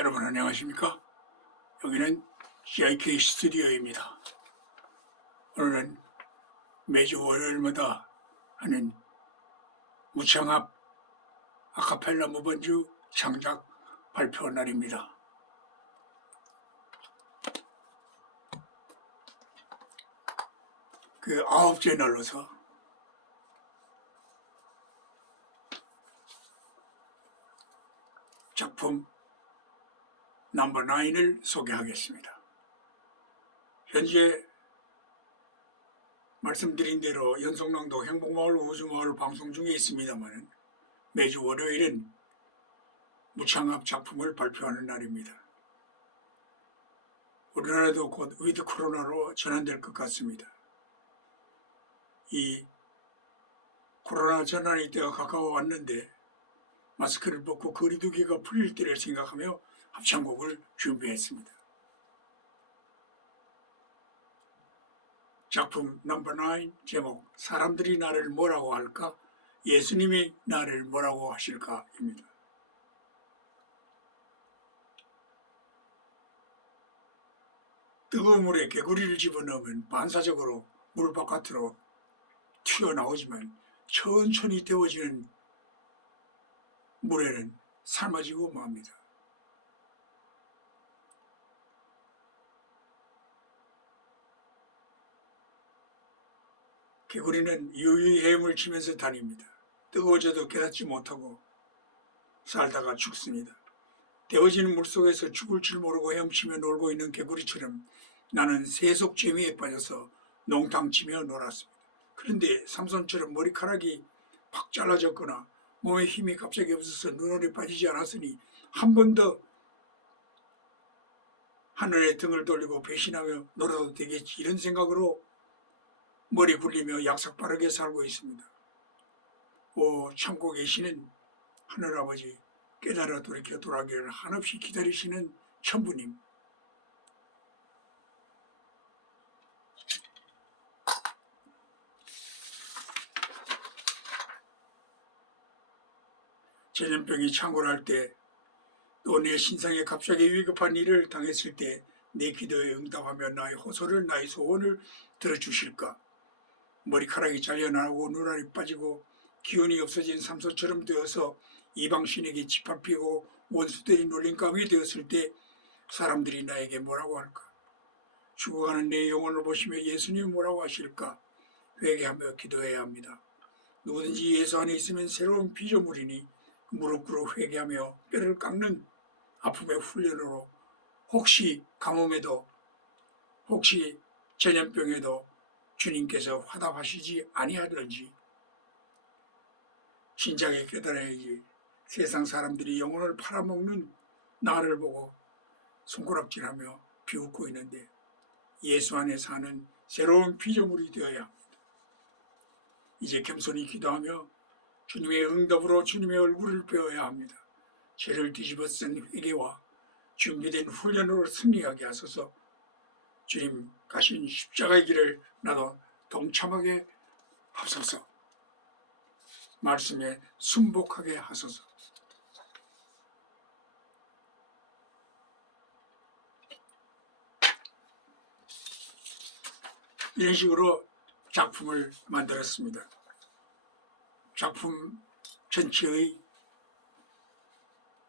여러분 안녕하십니까? 여기는 GIK 스튜디오입니다. 오늘은 매주 월요일마다 하는 무창합 아카펠라 무반주 창작 발표 날입니다. 그 아홉째 날로서 작품 넘버 9을 소개하겠습니다. 현재 말씀드린 대로 연속낭도 행복마을 우주마을 방송 중에 있습니다만 매주 월요일은 무창합 작품을 발표하는 날입니다. 우리나라도 곧 위드 코로나로 전환될 것 같습니다. 이 코로나 전환의 때가 가까워 왔는데 마스크를 벗고 거리두기가 풀릴 때를 생각하며 합창곡을 준비했습니다. 작품 넘버 9 제목 사람들이 나를 뭐라고 할까? 예수님이 나를 뭐라고 하실까입니다. 뜨거운 물에 개구리를 집어넣으면 반사적으로 물 바깥으로 튀어나오지만 천천히 데워지는 물에는 삶아지고 맙니다. 개구리는 유유히 헤엄을 치면서 다닙니다. 뜨거워져도 깨닫지 못하고 살다가 죽습니다. 데워지는 물속에서 죽을 줄 모르고 헤엄치며 놀고 있는 개구리처럼 나는 세속 재미에 빠져서 농탕치며 놀았습니다. 그런데 삼손처럼 머리카락이 팍 잘라졌거나 몸에 힘이 갑자기 없어서 눈알이 빠지지 않았으니 한 번 더 하늘에 등을 돌리고 배신하며 놀아도 되겠지 이런 생각으로 머리 굴리며 약삭 빠르게 살고 있습니다. 오 참고 계시는 하늘아버지 깨달아 돌이켜 돌아가기를 한없이 기다리시는 천부님 전염병이 창궐할 때 또 내 신상에 갑자기 위급한 일을 당했을 때 내 기도에 응답하며 나의 호소를 나의 소원을 들어주실까 머리카락이 잘려나고 눈알이 빠지고 기운이 없어진 삼소처럼 되어서 이방신에게 짓밟히고 원수들이 놀림감이 되었을 때 사람들이 나에게 뭐라고 할까? 죽어가는 내 영혼을 보시며 예수님 뭐라고 하실까? 회개하며 기도해야 합니다. 누구든지 예수 안에 있으면 새로운 피조물이니 무릎 꿇어 회개하며 뼈를 깎는 아픔의 훈련으로 혹시 가뭄에도 혹시 전염병에도 주님께서 화답하시지 아니하든지 진작에 깨달아야지 세상 사람들이 영혼을 팔아먹는 나를 보고 손가락질하며 비웃고 있는데 예수 안에 사는 새로운 피조물이 되어야 합니다. 이제 겸손히 기도하며 주님의 응답으로 주님의 얼굴을 배워야 합니다. 죄를 뒤집어 쓴 회개와 준비된 훈련으로 승리하게 하소서 주님 가신 십자가의 길을 나도 동참하게 하소서 말씀에 순복하게 하소서 이런 식으로 작품을 만들었습니다. 작품 전체의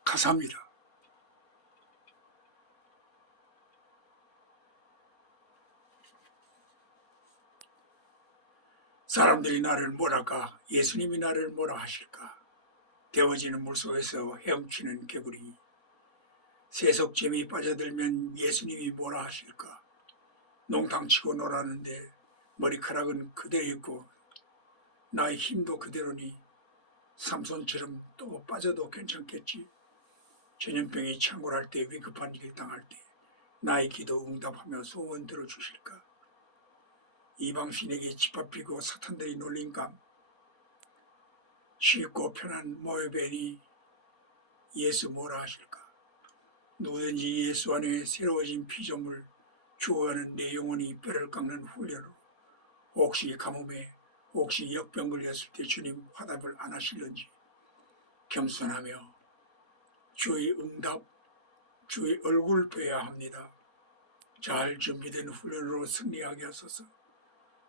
가사입니다. 사람들이 나를 뭐랄까, 예수님이 나를 뭐라 하실까? 데워지는 물속에서 헤엄치는 개구리. 세속잼이 빠져들면 예수님이 뭐라 하실까? 농탕치고 놀았는데 머리카락은 그대로 있고 나의 힘도 그대로니 삼손처럼 또 빠져도 괜찮겠지. 전염병이 창궐할 때 위급한 일을 당할 때 나의 기도 응답하며 소원 들어주실까? 이방신에게 짓밟히고 사탄들이 놀림감 쉽고 편한 모여베니 예수 뭐라 하실까? 누구든지 예수 안에 새로워진 피조물 주어가는 내 영혼이 뼈를 깎는 훈련으로 혹시 가뭄에 혹시 역병 걸렸을 때 주님 화답을 안 하실는지 겸손하며 주의 응답 주의 얼굴 뵈야 합니다. 잘 준비된 훈련으로 승리하게 하소서.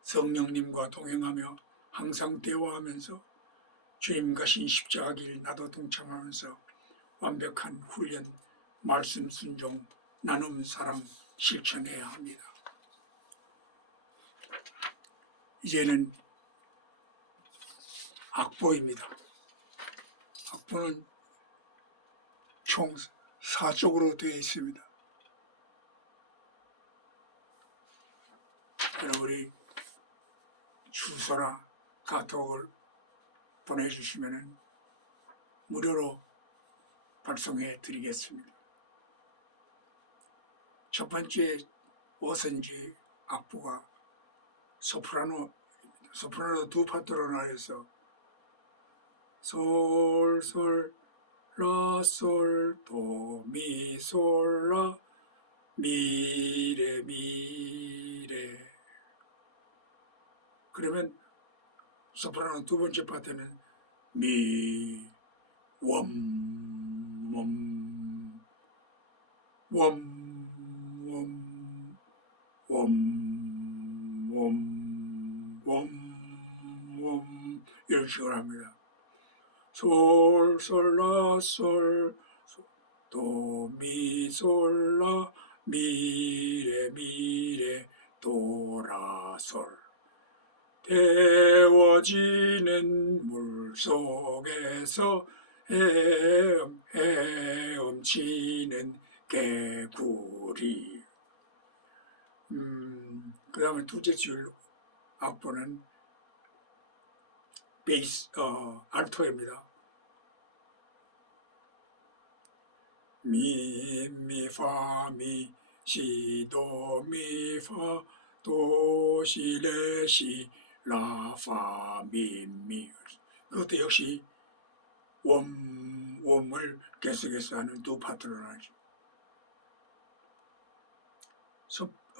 성령님과 동행하며 항상 대화하면서 주님 가신 십자가 길 나도 동참하면서 완벽한 훈련, 말씀 순종, 나눔 사랑 실천해야 합니다. 이제는 악보입니다. 악보는 총 4쪽으로 되어 있습니다. 여러분이 주소나 카톡을 보내주시면 무료로 발송해 드리겠습니다. 첫 번째 오선지 악보가 소프라노 소프라노 두 파트로 나뉘어서 솔솔 라솔 도미솔라 미레 미레 그러면 소프라노 두 번째 파트는 미, 웜, 웜, 웜, 웜, 웜, 웜, 웜, 웜 이런 식으로 합니다. 솔, 솔, 라, 솔, 도, 미, 솔, 라, 미, 레, 미, 레, 도, 라, 솔. 데워지는 물 속에서 헤엄, 헤엄치는 개구리. 음, 그 다음에 두째 줄 악보는 베이스, 어, 알토입니다. 미, 미, 파, 미, 시, 도, 미, 파, 도, 시, 레, 시, 라, 파, 미, 미. 그것도 역시 웜, 웜을 계속해서 하는 두 파트로 나죠.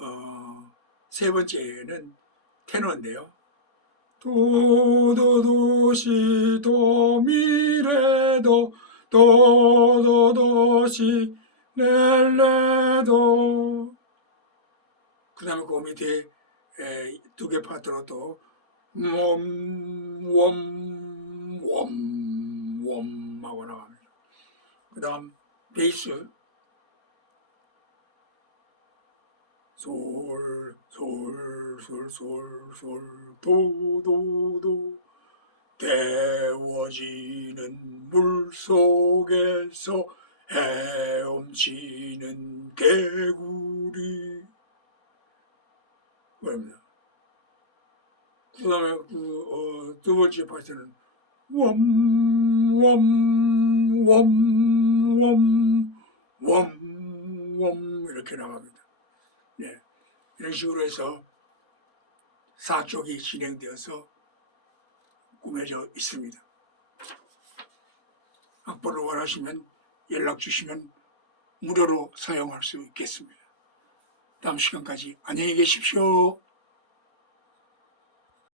어, 세 번째는 테너인데요. 도도도시 도미레도 도도도시 렐레도 그 다음에 그 밑에 두 개 파트로 또 웜웜웜웜 하고 나갑니다. 그 다음 베이스 솔, 솔, 솔, 솔, 솔, 도, 도, 도. 데워지는 물 속에서 헤엄치는 개구리. 그럽니다. 그 다음에 그, 어, 두 번째 파트는 웜, 웜, 웜, 웜, 웜, 웜, 이렇게 나갑니다. 네. 이런 식으로 해서 사쪽이 진행되어서 꾸며져 있습니다. 악보를 원하시면 연락 주시면 무료로 사용할 수 있겠습니다. 다음 시간까지 안녕히 계십시오.